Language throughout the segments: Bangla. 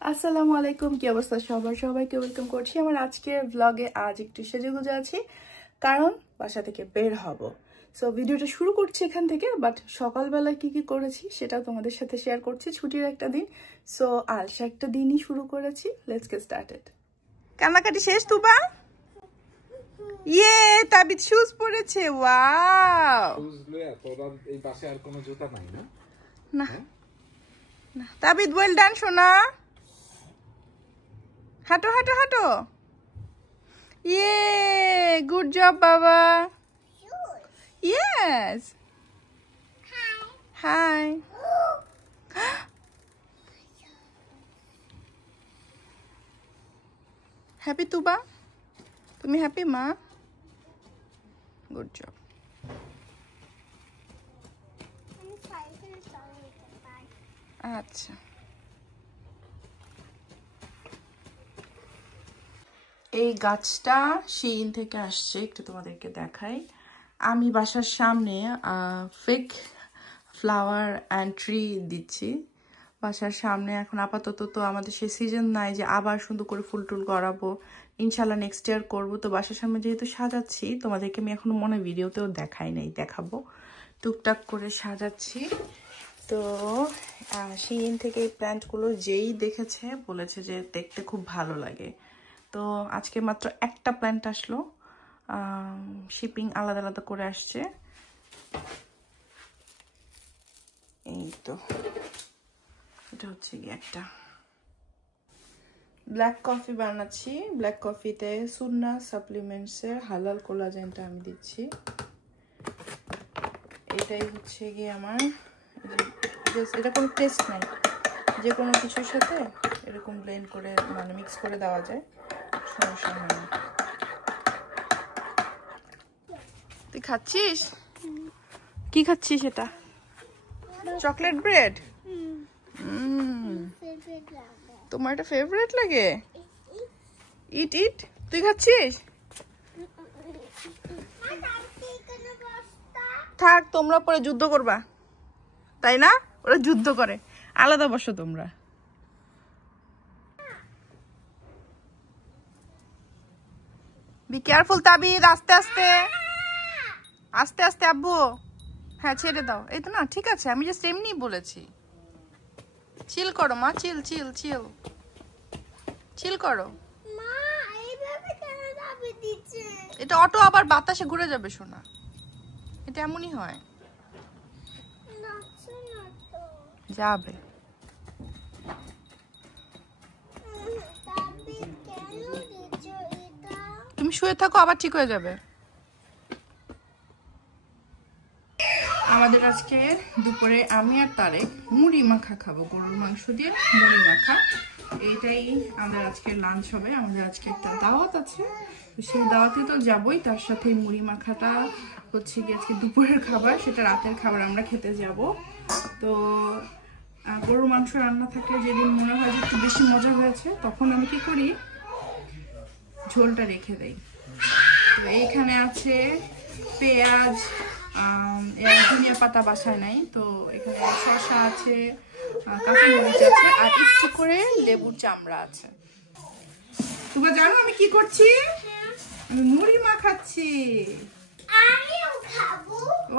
আসসালামু আলাইকুম, কি অবস্থা সবার? সবাইকে ওয়েলকাম করছি আমার আজকের ব্লগে। আজ একটু সেজেগুজে আছি কারণ বাসা থেকে বের হব। সো ভিডিওটা শুরু করছি এখান থেকে, বাট সকালবেলায় কি কি করেছি সেটাও তোমাদের সাথে শেয়ার করছি। ছুটির একটা দিন, সো আলসা একটা দিনই শুরু করেছি। Let's get started. কান্নাকাটি শেষ তুবা? ইয়ে, তাবিদ শুজ পরেছে। ওয়াও, শুজ লয়া তোরা এই পাশে আর কোনো জুতা নাই না? না না, তাবিদ ওয়েল ডান সোনা। হাঁটো হাঁটো হাঁটো। ইয়ে, গুড জব বাবা। Yes, hi. হ্যাপি তুবা? তুমি হ্যাপি মা? Good job. আচ্ছা, এই গাছটা শিইন থেকে আসছে, একটু তোমাদেরকে দেখাই। আমি বাসার সামনে ফেক ফ্লাওয়ার অ্যান্ড ট্রি দিচ্ছি বাসার সামনে। এখন আপাতত তো আমাদের সেই সিজন নাই যে আবার সুন্দর করে ফুল টুল করাবো। ইনশাল্লাহ নেক্সট ইয়ার করবো। তো বাসার সামনে যেহেতু সাজাচ্ছি, তোমাদেরকে আমি এখনো মনে ভিডিওতেও দেখাই নাই, দেখাবো। টুকটাক করে সাজাচ্ছি। তো শিইন থেকে এই প্ল্যান্টগুলো যেই দেখেছে বলেছে যে দেখতে খুব ভালো লাগে। তো আজকে মাত্র একটা প্ল্যান্ট আসলো, শিপিং আলাদা আলাদা করে আসছে। এই তো এটা হচ্ছে কি একটা ব্ল্যাক কফি বানাচ্ছি। ব্ল্যাক কফিতে সুন্না সাপ্লিমেন্টসের হালাল কোলাজেনটা আমি দিচ্ছি। এটাই হচ্ছে গিয়ে আমার, এটা কোনো টেস্ট নাই, যে কোনো কিছুর সাথে এরকম ব্লেন্ড করে মানে মিক্স করে দেওয়া যায়, সমস্যা হয় না। তুই খাচ্ছিস? কি খাচ্ছিস এটা? Chocolate bread? তোমার এটা ফেভারিট লাগে? ইট ইট। তুই খাচ্ছিস? থাক, তোমরা পরে যুদ্ধ করবা, তাই না? ওরা যুদ্ধ করে, আলাদা বসো তোমরা। বি কেয়ারফুল তাবিদ, আস্তে আস্তে আস্তে আস্তে। আব্বু হ্যাঁ ছেড়ে দাও। এই তো না, ঠিক আছে, আমি জাস্ট এমনি বলেছি। চিল করো মা, চিল চিল চিল চিল করো। এটা অটো আবার বাতাসে ঘুরে যাবে সোনা, এটা এমনই হয়, যাবে। তুমি শুয়ে থাকো, আবার ঠিক হয়ে যাবে। আমাদের আজকে দুপুরে আমি আর তারেক মুড়ি মাখা খাবো, গরুর মাংস দিয়ে মুড়ি মাখা। এইটাই আমাদের আজকে লাঞ্চ হবে। আমাদের আজকে একটা দাওয়াত আছে, সেই দাওয়াতে তো যাবই, তার সাথে মুড়ি মাখাটা হচ্ছে কি আজকে দুপুরের খাবার, সেটা রাতের খাবার আমরা খেতে যাব। তো গরুর মাংস রান্না থাকলে যেদিন মনে হয় যে একটু বেশি মজা হয়েছে, তখন আমি কি করি, ঝোলটা রেখে দেই। তো এইখানে আছে পেঁয়াজ, ধনিয়া পাতা বাসায় নাই, তো এখানে শসা আছে, কাঁচামরিচ আছে, আর একটু করে লেবুর চামড়া আছে। তোমরা জানো আমি কি করছি? আমি মুড়ি মাখাচ্ছি।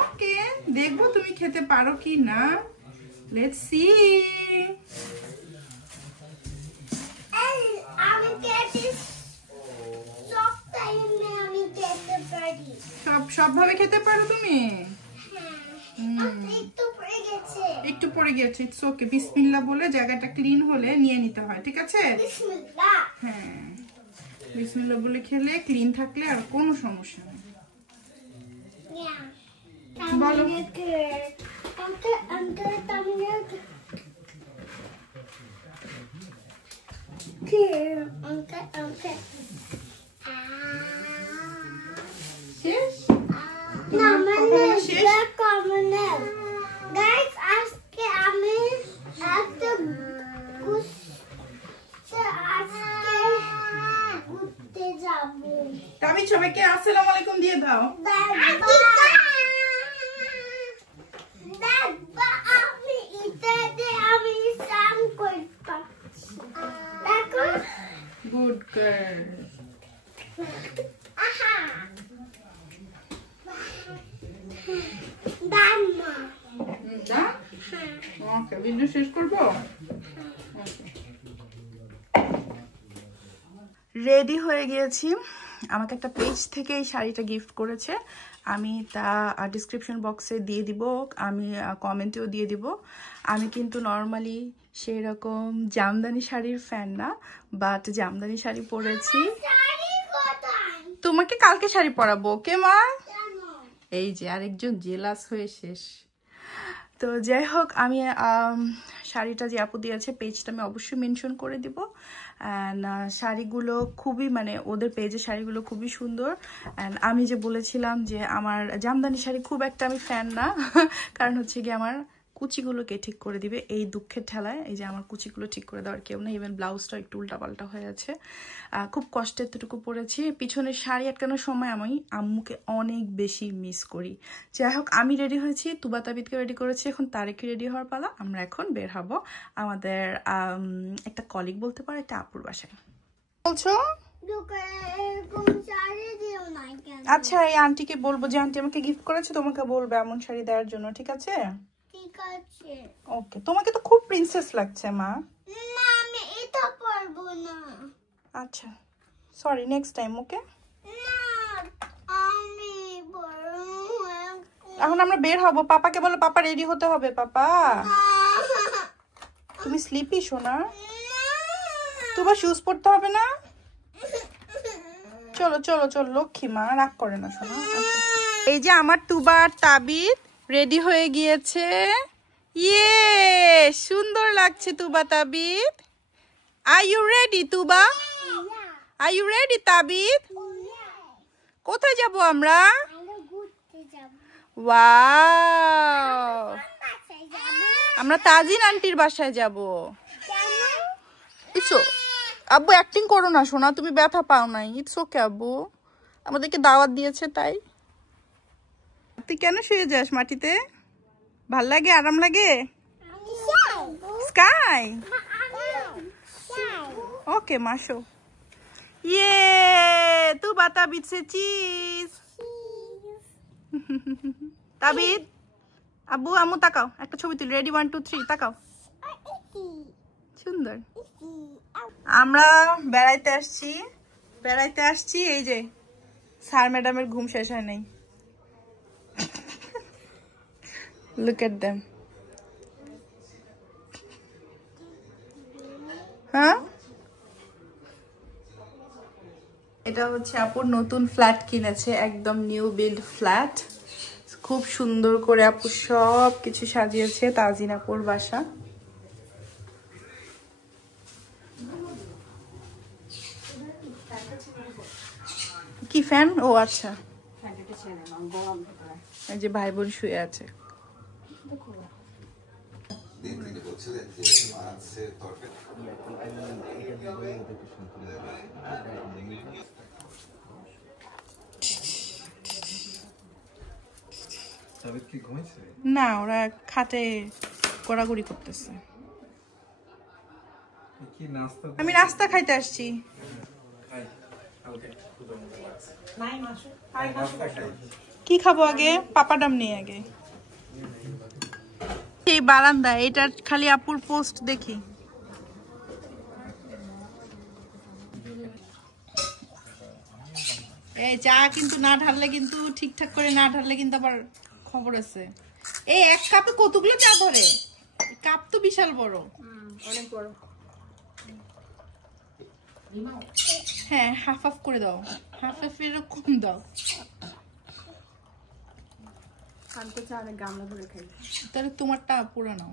ওকে, দেখবো তুমি খেতে পারো কি না। Let's see. সব ভাবে খেতে পারো তুমি? একটু পড়ে গেছে, ইটস ওকে। বিসমিল্লাহ বলে জায়গাটা ক্লিন হলে নিয়ে নিতে হয়, ঠিক আছে? হ্যাঁ, বিসমিল্লাহ বলে খেলে ক্লিন থাকলে আর কোনো সমস্যা নেই। বলো। শেষ? তাবিদ সবাইকে আসসালামু আলাইকুম দিয়ে দাও। Good girl. ওকে, ভিডিও শেষ করবো। রেডি হয়ে গিয়েছি। আমাকে একটা পেজ থেকে এই শাড়িটা গিফট করেছে, আমি তা ডিসক্রিপশন বক্সে দিয়ে দিব, আমি কমেন্টেও দিয়ে দিব। আমি কিন্তু নর্মালি সেই রকম জামদানি শাড়ির ফ্যান না, বাট জামদানি শাড়ি পরেছি। তোমাকে কালকে শাড়ি পরাবো, ওকে মা? এই যে আরেকজন জেলাস হয়ে শেষ। তো যাই হোক, আমি শাড়িটা যে আপু দিয়েছে পেজটা আমি অবশ্যই মেনশন করে দিব। অ্যান্ড শাড়িগুলো খুবই, মানে ওদের পেজের শাড়িগুলো খুবই সুন্দর। অ্যান্ড আমি যে বলেছিলাম যে আমার জামদানি শাড়ি খুব একটা আমি ফ্যান না, কারণ হচ্ছে গিয়ে আমার কুচিগুলোকে ঠিক করে দিবে এই দুঃখের ঠেলায়। এই যে আমার কুচিগুলো ঠিক করে দেওয়ার কেউ নেই, ইভেন ব্লাউজটা একটু উল্টাপাল্টা হয়ে আছে। খুব কষ্টে এতটুকু পরেছি। পিছনের শাড়ি আটকানোর সময় আমি আম্মুকে অনেক বেশি মিস করি। যাই হোক, আমি রেডি হয়েছি, তুবা তাবিদকে রেডি করেছি, এখন তারেকি রেডি হওয়ার পালা। আমরা এখন বের হব আমাদের একটা কলিগ বলতে পারো, একটা আপুর বাসায়। বলছো? আচ্ছা, এই আন্টিকে বলবো যে আন্টি আমাকে গিফট করেছে, তোমাকে বলবে এমন শাড়ি দেওয়ার জন্য, ঠিক আছে? ঠিক আছে। ওকে, তোমাকে তো খুব প্রিন্সেস লাগছে মা। না, আমি এটা পারবো না। আচ্ছা, সরি, নেক্সট টাইম। ওকে, না, আমি পারবো। এখন আমরা বের হব। পাপাকে বলো, পাপা রেডি হতে হবে। পাপা, তুমি স্লিপি সোনা? তোমার শুজ পরতে হবে না? চলো চলো চলো, লক্ষ্মী মা রাগ করে না সোনা। এই যে আমার তুবা আর তাবিদ রেডি হয়ে গিয়েছে। ইয়ে, সুন্দর লাগছে Tuba Tabid. Are you ready Tuba? Are you ready Tabid? কোথায় যাব আমরা? ওয়াও, আমরা তাজিন আন্টির বাসায় যাব। ইটস আব্বু, অ্যাক্টিং করো না সোনা, তুমি ব্যথা পাও নাই। ইটস ওকে আব্বু, আমাদেরকে দাওয়াত দিয়েছে তাই। তুই কেন শুয়ে যাস মাটিতে? ভাল লাগে, আরাম লাগে? স্কাই, ওকে মাসো। ইয়ে, তু বাতা বিচ্ছে চিজ। তাবিদ, আব্বু আম্মু তাকাও, একটা ছবি তুলি। রেডি, 1 2 3, তাকাও। সুন্দর। আমরা বেড়াইতে আসছি। এই যে স্যার ম্যাডামের ঘুম শেষ হয় নাই। Look at them. হ্যাঁ, এটা হচ্ছে আপুর নতুন ফ্ল্যাট কিনেছে, একদম নিউ বিল্ড ফ্ল্যাট। খুব সুন্দর করে আপু সব কিছু সাজিয়েছে। তাজিন আপুর বাসা। কি ফ্যান? ও আচ্ছা, এই যে ভাই বোন শুয়ে আছে। না, ওরা খাটে গোড়াগড়ি করতেছে। আমি নাস্তা খাইতে আসছি। কি খাবো আগে? পাপাডাম নেই আগে। এই বারান্দা, এটা খালি আপুর পোস্ট দেখি। এই চা কিন্তু না ঢাললে, কিন্তু ঠিকঠাক করে না ঢাললে কিন্তু আবার খবর আছে। এই এক কাপে কতগুলো চা ধরে? কাপ তো বিশাল বড়, অনেক বড়। হ্যাঁ, হাফ হাফ করে দাও, হাফ হাফ এরকম দাও। তাহলে তোমারটা পুরা নাও।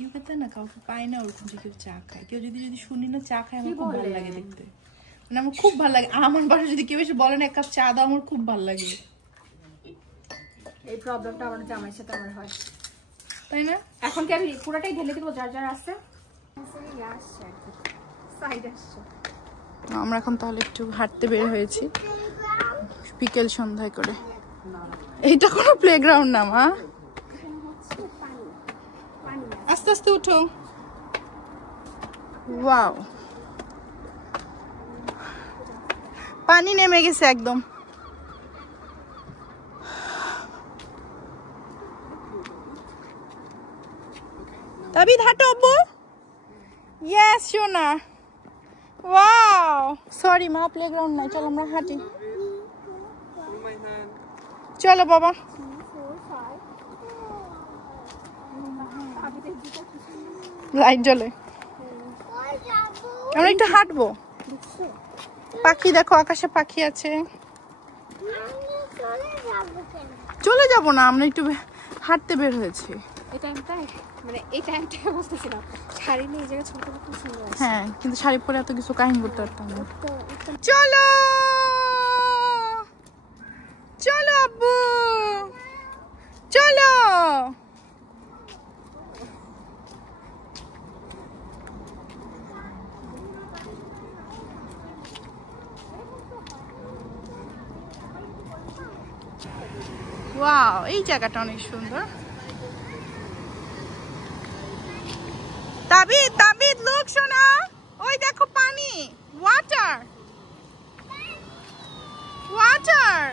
ইউকেতে না কাউকে পাই না ওরকম যে কেউ চা খায়। কেউ যদি শুনি না চা খায়, আমার খুব ভালো লাগে দেখতে। মানে আমার খুব ভালো লাগে। আমার বাসায় যদি কেউ এসে বলেন এক কাপ চা দাও, আমার খুব ভালো লাগে। এই প্রবলেমটা আমার জামাইয়ের সাথে আমার হয়, তাই না? এখন কি আমি পুরোটাই ঢেলে দিব? যার যার আছে আমরা এখন তাহলে একটু হাঁটতে বের হয়েছি বিকেল সন্ধ্যায় করে। এইটা কোনো প্লেগ্রাউন্ড না মা। আস্তে আস্তে উঠো। ওয়াও, পানি নেমে গেছে একদম। তাবিদ হাঁটো আব্বু। ইয়েস সোনা। ওয়াও, সরি মা, প্লেগ্রাউন্ড নাই, চলো আমরা হাঁটি। চলো বাবা। লাইট জ্বলে, আমরা একটু হাঁটবো। পাখি দেখো, আকাশে পাখি আছে। চলে যাব না, আমরা একটু হাঁটতে বের হয়েছি। হ্যাঁ, কিন্তু শাড়ি পরে এত কিছু কাহিনী করতে পারতাম না। চলো চলো আব্বু, চলো। ওয়াও, এই জায়গাটা অনেক সুন্দর। তাবিদ, তাবিদ লুক সোনা, ওই দেখো পানি, ওয়াটার ওয়াটার।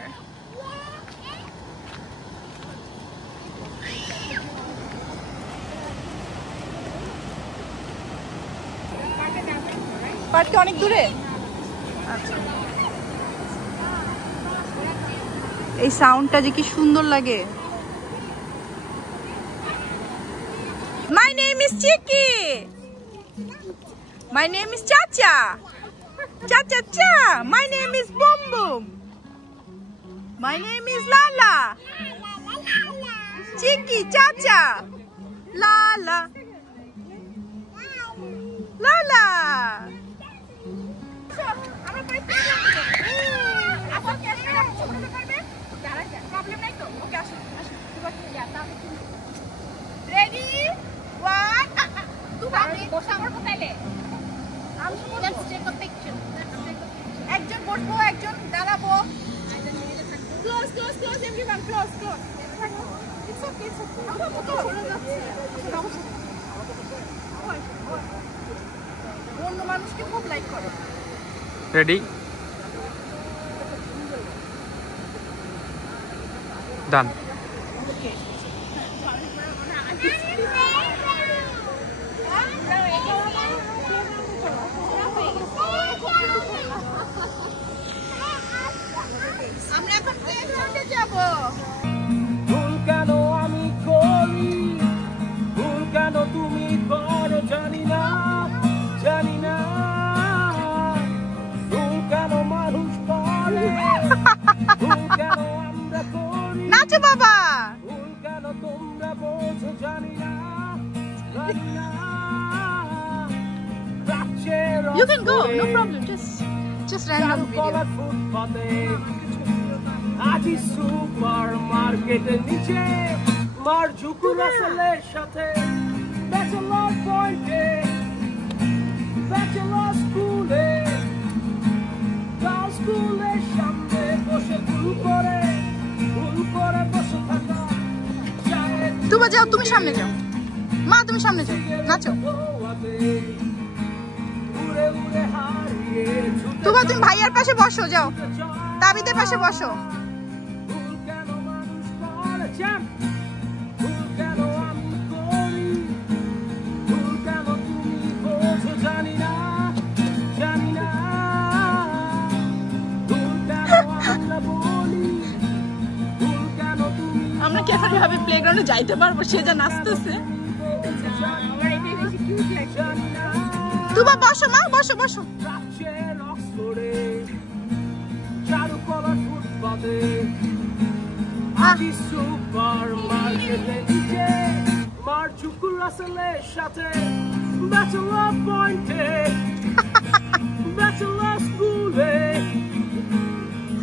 পার্কে অনেক দূরে। আচ্ছা, এই সাউন্ডটা যে কি সুন্দর লাগে। My name is Chicky. My name is Chacha. Chacha cha. My name is Boom Boom. My name is Lala. Chicky, Chacha. Lala. Lala. Ready? One. Let's take a picture. একজন বসবো, একজন দাঁড়াবো। Close, close, close, everyone, close, close. It's okay, it's okay. অন্য মানুষকে খুব লাইক করে। Ready? Done. Okay. আমরা এখন প্লেগ্রাউন্ডে যাব। ভুল কেন আমি করি, ভুল কেন তুমি করো, জানি না, জানি না। ভুল কেন মানুষ করে, ভুল কেন আমরা করি, নাচো বাবা। ভুল কেন তোমরা বোঝো, জানি না, জানি না। You can go, no problem. Just random video. ফুটপাতে আজি সুপার মার্কেটের নিচে মার ঝুকু রাসেলের সাথে ব্যাচেলর পয়েন্টে, ব্যাচেলর স্কুলে, গার্লস স্কুলের সামনে বসে ভুল করে বসে থাকা। তুমি যাও, তুমি সামনে যাও মা, তুমি সামনে যাও, নাচো। তুবা তুমি ভাইয়ার পাশে বসো, যাও তাবিদের পাশে বসো। আমরা কি এখন এভাবে প্লেগ্রাউন্ডে যাইতে পারবো? সে যা নাচতেছে। তুবা বসো মা, বসো বসো। সুপার মার্কেটের নিচে মার ঝুকু রাসেলের সাথে ব্যাচেলর পয়েন্টে, ব্যাচেলর স্কুলে,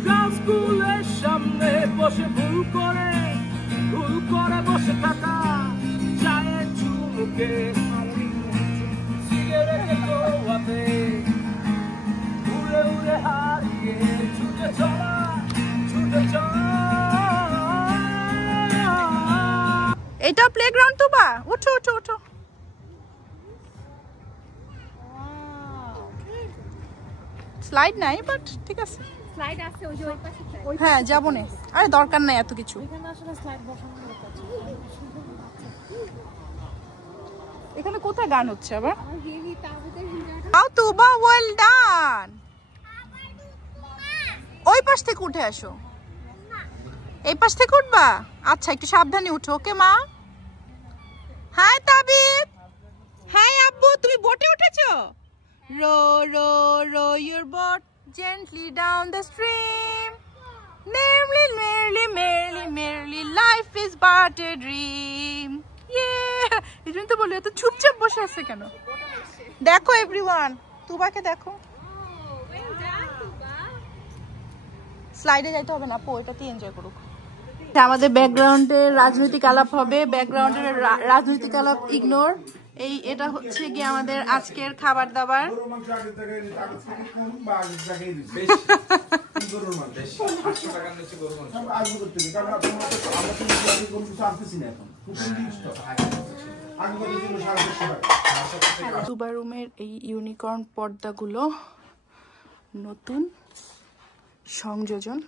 গার্লস স্কুলের সামনে বসে ভুল করে বসে থাকা। চায়ের চুমুকে সিগারেটের দোয়াতে উড়ে উড়ে হারিয়ে ছুটে চলা, ছুটে চলা। এটা প্লেগ্রাউন্ড তুবা, উঠো উঠো উঠো। স্লাইড নাই বাট ঠিক আছে। স্লাইড আছে ওই যে ওই পাশে হ্যাঁ যাবো না, আরে দরকার নাই এত কিছু। এখানে আসলে স্লাইড বসানো দরকার ছিল। এখানে কোথায় গান হচ্ছে আবার? আমার হেভি তাবুতে হিজাটা আও তুবা, ওয়েল ডান। ওই পাশ থেকে উঠে আসো। এই পাশ থেকে উঠবা? আচ্ছা একটু সাবধানে উঠো, ওকে মা। হাই তাবিব। হাই আব্বু, তুমি বোটে উঠেছো? Row row row your boat gently down the stream. Merrily, merrily, merrily, merrily, life is but a dream. Yeah! এই জন্য তো বলি এত চুপচাপ বসে আছে কেন? দেখো এভরিওয়ান, তুবাকে দেখো। স্লাইডে যাইতে হবে না, ওইটাতে এনজয় করুক। আমাদের ব্যাকগ্রাউন্ডে রাজনৈতিক আলাপ হবে, ব্যাকগ্রাউন্ডের রাজনৈতিক আলাপ ইগনোর। এটা হচ্ছে গিয়ে আমাদের আজকের খাবার দাবার। দুবার রুমের এই ইউনিকর্ন পর্দাগুলো নতুন সংযোজন।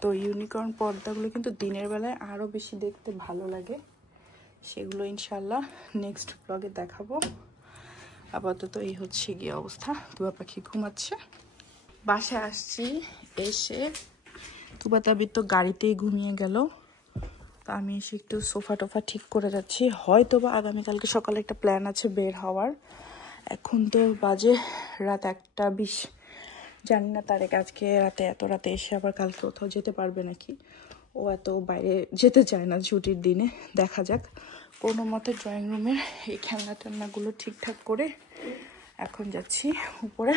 তো ইউনিকর্ন পর্দাগুলো কিন্তু দিনের বেলায় আরো বেশি দেখতে ভালো লাগে, সেগুলো ইনশাল্লাহ নেক্সট ব্লগে দেখাবো। আপাতত এই হচ্ছে গিয়ে অবস্থা। তুবা পাখি ঘুমাচ্ছে। বাসায় আসছি, এসে তুবা তাবির তো গাড়িতেই ঘুমিয়ে গেল। তো আমি এসে একটু সোফা টোফা ঠিক করে যাচ্ছি। হয়তো বা আগামীকালকে সকালে একটা প্ল্যান আছে বের হওয়ার। এখন তো বাজে রাত 1:20। জানি না তারেক আজকে এত রাতে এসে আবার কালকে কোথাও যেতে পারবে নাকি। ও এত বাইরে যেতে চায় না ছুটির দিনে। দেখা যাক। কোনো মতে ড্রয়িং রুমের এই খেলনা টেলনাগুলো ঠিকঠাক করে এখন যাচ্ছি উপরে।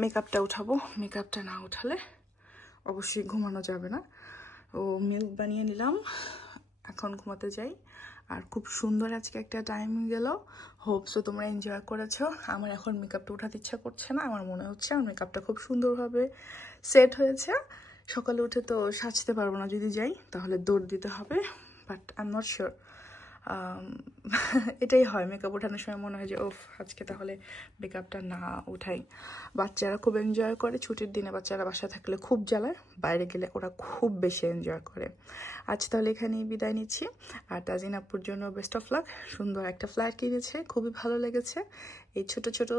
মেকআপটা উঠাবো, মেকআপটা না উঠালে অবশ্যই ঘুমানো যাবে না। ও মিল্ক বানিয়ে নিলাম, এখন ঘুমাতে যাই। আর খুব সুন্দর আজকে একটা টাইম গেল। হোপসো তোমরা এনজয় করেছো। আমার এখন মেকআপটা উঠাতে ইচ্ছা করছে না, আমার মনে হচ্ছে আমার মেকআপটা খুব সুন্দরভাবে সেট হয়েছে। সকালে উঠে তো সাজতে পারবো না, যদি যাই তাহলে দৌড় দিতে হবে, but I am not sure. এটাই হয়, মেকআপ ওঠানোর সময় মনে হয় যে ওফ আজকে তাহলে মেকআপটা না উঠাই। বাচ্চারা খুব এনজয় করে ছুটির দিনে, বাচ্চারা বাসা থাকলে খুব জ্বালায়, বাইরে গেলে ওরা খুব বেশি এনজয় করে। আজ তাহলে এখানেই বিদায় নিচ্ছি। আর তাজিন আপুর জন্য বেস্ট অফ লাক। সুন্দর একটা ফ্ল্যাট কিনেছে, খুবই ভালো লেগেছে। এই ছোট ছোট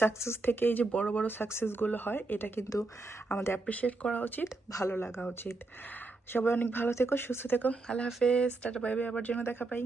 সাকসেস থেকে এই যে বড় বড় সাকসেসগুলো হয়, এটা কিন্তু আমাদের অ্যাপ্রিসিয়েট করা উচিত, ভালো লাগা উচিত। সবাই অনেক ভালো থেকো, সুস্থ থেকো। আল্লাহ হাফেজ, টাটা বাই বাই, আবার যেন দেখা পাই।